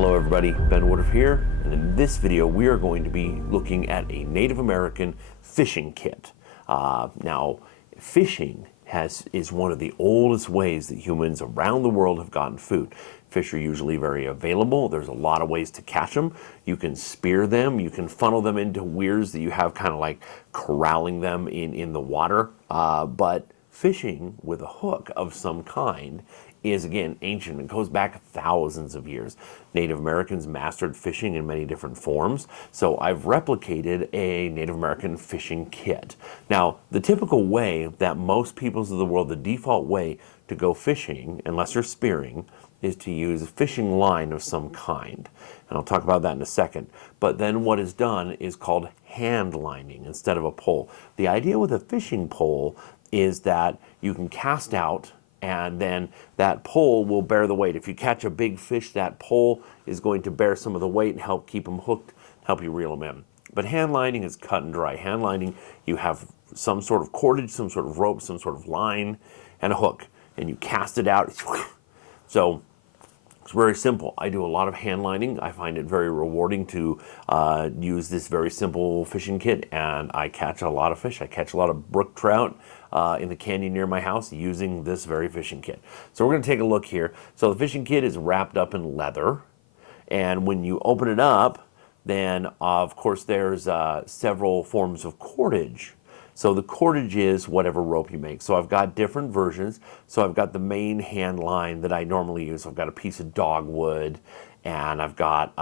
Hello everybody, Ben Woodruff here, and in this video we are going to be looking at a Native American fishing kit. Now, fishing is one of the oldest ways that humans around the world have gotten food. Fish are usually very available. There's a lot of ways to catch them. You can spear them, you can funnel them into weirs that you have kind of like corralling them in the water, but fishing with a hook of some kind is again ancient and goes back thousands of years. Native Americans mastered fishing in many different forms, so I've replicated a Native American fishing kit. Now, the typical way that most peoples of the world, the default way to go fishing, unless you're spearing, is to use a fishing line of some kind. And I'll talk about that in a second. But then what is done is called hand lining instead of a pole. The idea with a fishing pole is that you can cast out and then that pole will bear the weight. If you catch a big fish, that pole is going to bear some of the weight and help keep them hooked, help you reel them in. But hand lining is cut and dry. Hand lining, you have some sort of cordage, some sort of rope, some sort of line, and a hook, and you cast it out. So it's very simple. I do a lot of hand lining. I find it very rewarding to use this very simple fishing kit, and I catch a lot of fish. I catch a lot of brook trout in the canyon near my house using this very fishing kit. So we're going to take a look here. So the fishing kit is wrapped up in leather, and when you open it up, then of course there's several forms of cordage. So the cordage is whatever rope you make. So I've got different versions. So I've got the main hand line that I normally use. I've got a piece of dogwood, and I've got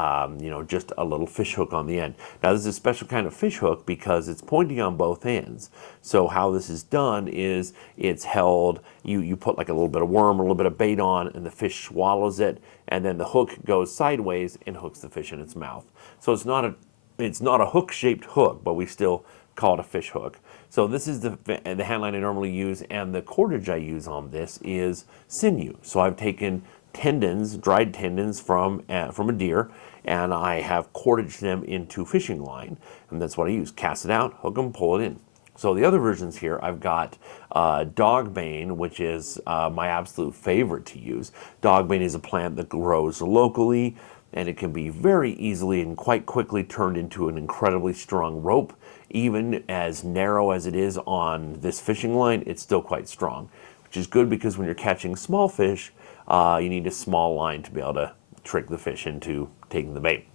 just a little fish hook on the end. Now this is a special kind of fish hook because it's pointing on both ends. So how this is done is it's held, you put like a little bit of worm or a little bit of bait on, and the fish swallows it, and then the hook goes sideways and hooks the fish in its mouth. So it's not a hook-shaped hook, but we still call it a fish hook. So this is the hand line I normally use, and the cordage I use on this is sinew. So I've taken tendons, dried tendons from a deer, and I have cordaged them into fishing line, and that's what I use. Cast it out, hook them, pull it in. So the other versions here, I've got dogbane, which is my absolute favorite to use. Dogbane is a plant that grows locally, and it can be very easily and quite quickly turned into an incredibly strong rope. Even as narrow as it is on this fishing line, it's still quite strong, which is good because when you're catching small fish, you need a small line to be able to trick the fish into taking the bait.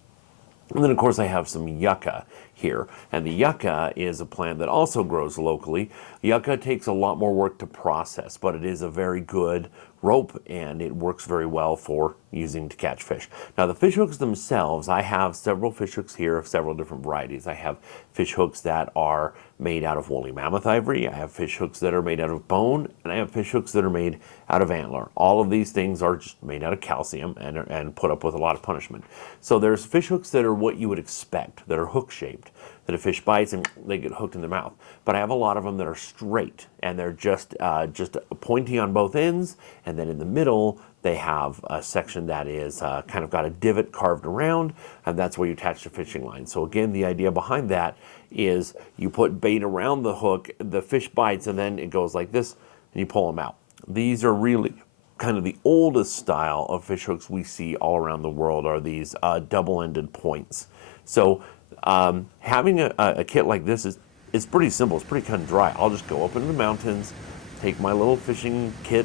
And then of course I have some yucca here, and the yucca is a plant that also grows locally. Yucca takes a lot more work to process, but it is a very good rope, and it works very well for using to catch fish. Now the fish hooks themselves, I have several fish hooks here of several different varieties. I have fish hooks that are made out of woolly mammoth ivory, I have fish hooks that are made out of bone, and I have fish hooks that are made out of antler. All of these things are just made out of calcium and put up with a lot of punishment. So there's fish hooks that are what you would expect, that are hook shaped, that a fish bites and they get hooked in their mouth. But I have a lot of them that are straight, and they're just pointy on both ends, and then in the middle they have a section that is kind of got a divot carved around, and that's where you attach the fishing line. So again, the idea behind that is you put bait around the hook, the fish bites, and then it goes like this, and you pull them out. These are really kind of the oldest style of fish hooks we see all around the world, are these double-ended points. So having a kit like this is pretty simple. It's pretty cut and dry. I'll just go up into the mountains, take my little fishing kit,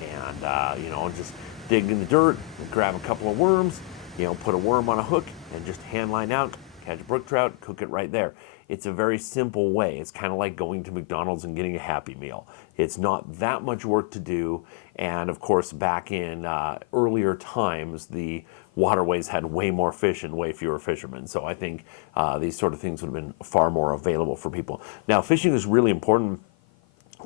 and just dig in the dirt, grab a couple of worms, put a worm on a hook, and just hand line out, catch a brook trout, cook it right there. It's a very simple way. It's kind of like going to McDonald's and getting a Happy Meal. It's not that much work to do, and of course back in earlier times the waterways had way more fish and way fewer fishermen, so I think these sort of things would have been far more available for people. Now fishing is really important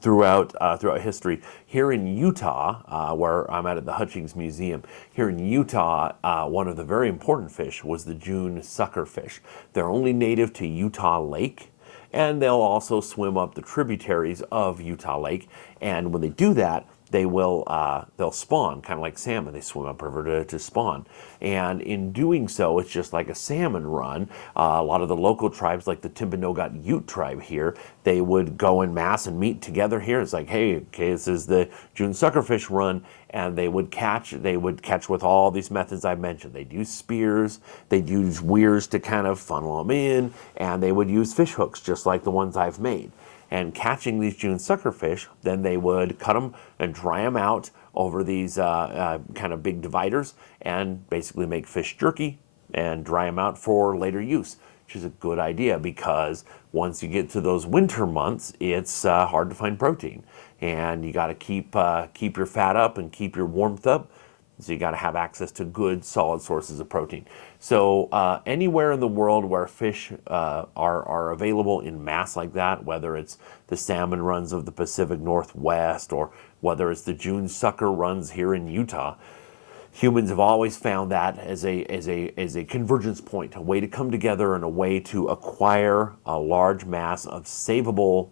throughout history. Here in Utah, where I'm at the Hutchings Museum, here in Utah, one of the very important fish was the June suckerfish. They're only native to Utah Lake, and they'll also swim up the tributaries of Utah Lake. And when they do that, they'll spawn, kind of like salmon. They swim upriver to spawn. And in doing so, it's just like a salmon run. A lot of the local tribes, like the Timpanogos Ute tribe here, they would go in mass and meet together here. It's like, hey, okay, this is the June suckerfish run, and they would catch with all these methods I mentioned. They'd use spears, they'd use weirs to kind of funnel them in, and they would use fish hooks just like the ones I've made. And catching these June suckerfish, then they would cut them and dry them out over these kind of big dividers and basically make fish jerky and dry them out for later use, which is a good idea because once you get to those winter months, it's hard to find protein. And you got to keep your fat up and keep your warmth up. So you got to have access to good, solid sources of protein. So anywhere in the world where fish are available in mass like that, whether it's the salmon runs of the Pacific Northwest or whether it's the June sucker runs here in Utah, humans have always found that as a convergence point, a way to come together and a way to acquire a large mass of savable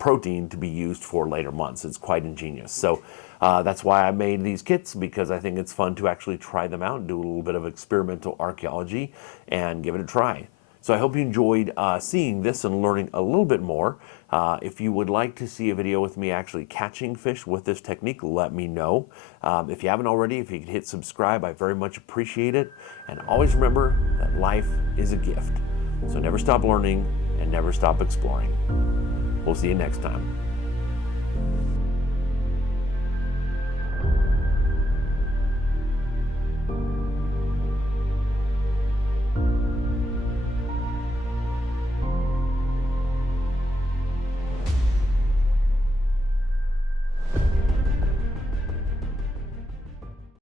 protein to be used for later months. It's quite ingenious. So that's why I made these kits, because I think it's fun to actually try them out and do a little bit of experimental archaeology and give it a try. So I hope you enjoyed seeing this and learning a little bit more. If you would like to see a video with me actually catching fish with this technique, let me know. If you haven't already, if you could hit subscribe, I very much appreciate it. And always remember that life is a gift. So never stop learning and never stop exploring. We'll see you next time.